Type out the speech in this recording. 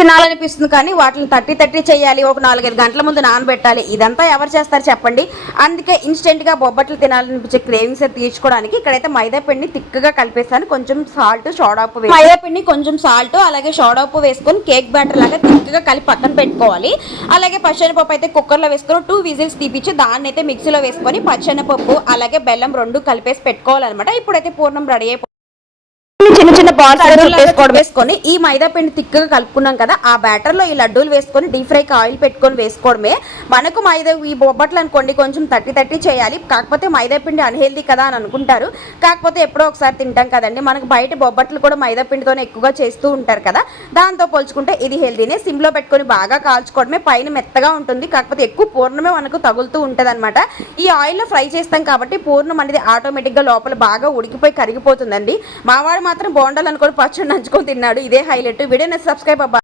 తినాలనిపిస్తుంది కానీ వాటిని తట్టి చేయాలి, ఒక 4-5 గంటల ముందు నానబెట్టాలి. ఇదంతా ఎవరు చేస్తారు చెప్పండి? అందుకే ఇన్స్టెంట్గా బొబ్బట్లు తినాలనిపించే క్రేవింగ్స్ తీర్చుకోవడానికి ఇక్కడైతే మైదా పిండిని తిక్కగా కలిపేసాను. కొంచెం సాల్ట్, సోడా ఉప్పు, మైదా పిండి కొంచెం సాల్ట్ అలాగే సోడా ఉప్పు వేసుకొని కేక్ బ్యాటర్ లాగా తిక్కగా కలిపి పక్కన పెట్టుకోవాలి. అలాగే పచ్చెనపప్పు అయితే కుక్కర్లో వేసుకొని 2 విజిల్స్ తీపిచ్చి దాన్ని అయితే మిక్సీలో వేసుకొని పచ్చెనపప్పు అలాగే బెల్లం 2 కలిపేసి పెట్టుకోవాలన్నమాట. ఇప్పుడైతే పూర్ణం రెడీ అయిపోయింది. చిన్న చిన్న బాల్స్ వేసుకొని ఈ మైదా పిండి తిక్కగా కలుపుకున్నాం కదా, ఆ బ్యాటర్ లో ఈ లడ్డూలు వేసుకొని డీప్ ఫ్రైకి ఆయిల్ పెట్టుకొని వేసుకోవడమే. మనకు మైదా ఈ బొబ్బట్లు అనుకోండి కొంచెం తట్టి చేయాలి. కాకపోతే మైదా పిండి అన్హెల్దీ కదా అని అనుకుంటారు. కాకపోతే ఎప్పుడో ఒకసారి తింటాం కదండి. మనకు బయట బొబ్బట్లు కూడా మైదా పిండితోనే ఎక్కువగా చేస్తూ ఉంటారు కదా, దాంతో పోల్చుకుంటే ఇది హెల్దీనే. సిమ్ లో పెట్టుకొని బాగా కాల్చుకోవడమే. పైన మెత్తగా ఉంటుంది, కాకపోతే ఎక్కువ పూర్ణమే మనకు తగులుతూ ఉంటుంది అనమాట. ఈ ఆయిల్లో ఫ్రై చేస్తాం కాబట్టి పూర్ణం అనేది ఆటోమేటిక్గా లోపల బాగా ఉడికిపోయి కరిగిపోతుందండి. మావాడు మాత్రం బోండాలు అనుకొని పచ్చడి నంచుకొని తిన్నాడు. ఇదే హైలైట్. వీడియోని సబ్స్క్రైబ్ అవ్వాలి.